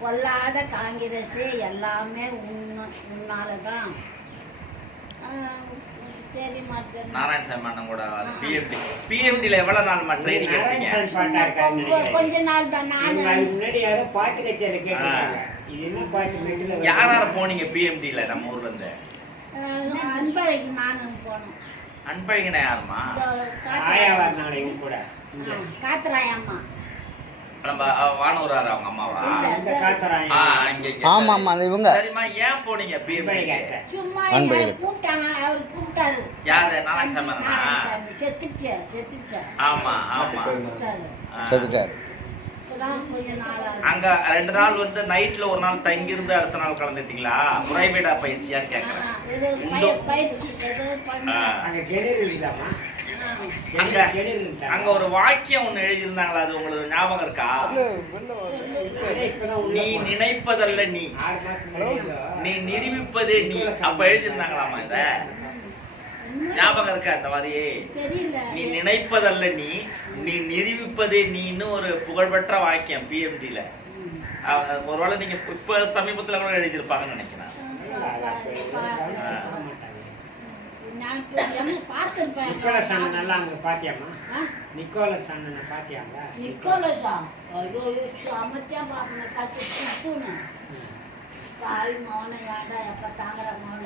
பொல்லாத காங்கிரஸ் எல்லாமே உன்னால தான் தெரியுமா? நாராயணசாமி அண்ணன் கூட பிஎம்டில எவ்வளவு நாள் ட்ரைனிங் எடுத்தீங்க? கொஞ்ச நாள் தான். நான் முன்னாடி யாரோ பாட்டு கச்சேரி கேட்டாங்க. இது என்ன பாட்டு? யார் யார் போனீங்க பிஎம்டில நம்ம ஊர்ல இருந்து? அன்பழகி நானும் போனோம். அன்பழகினா யாருமா? கூட காத்தராயம்மா. நம்ம வானூரார் அவங்க அம்மாவா? ஆமா ஆமா இவங்க. சரிம்மா, ஏன் போனீங்க பிஎம்டி? சும்மா கூப்பிட்டாங்க, அவர் கூப்பிட்டாரு. யாரு? நாராயணசாமி அண்ணா. செத்துச்சு. ஆமா ஆமா செத்துட்டாரு. அங்க 2 நாள் வந்து நைட்ல ஒரு நாள் தங்கி இருந்து அடுத்த நாள் கலந்துட்டீங்களா? பிரைவேட்டா பயிற்சியான்னு கேக்குறேன். அங்க ஒரு வாக்கியம் ஒண்ணு எழுதியிருந்தாங்களா, அது உங்களுக்கு ஞாபகம் இருக்கா? நீ நினைப்பதல்ல நீ, நீ நிரூபிப்பதே நீ. அப்ப எழுதியிருந்தாங்களாமா? இத ஞாபகம் இருக்கா? இந்த மாதிரி நீ நினைப்பதல்ல நீ, நீ நிரூபிப்பதே நீன்னு ஒரு புகழ்பெற்ற வாக்கியம் பிஎம்டில. ஒருவேளை நீங்க இப்ப சமீபத்துல கூட எழுதியிருப்பாங்கன்னு நினைக்கிறேன். தாய் மௌன யாடா எப்ப தாங்குற மௌன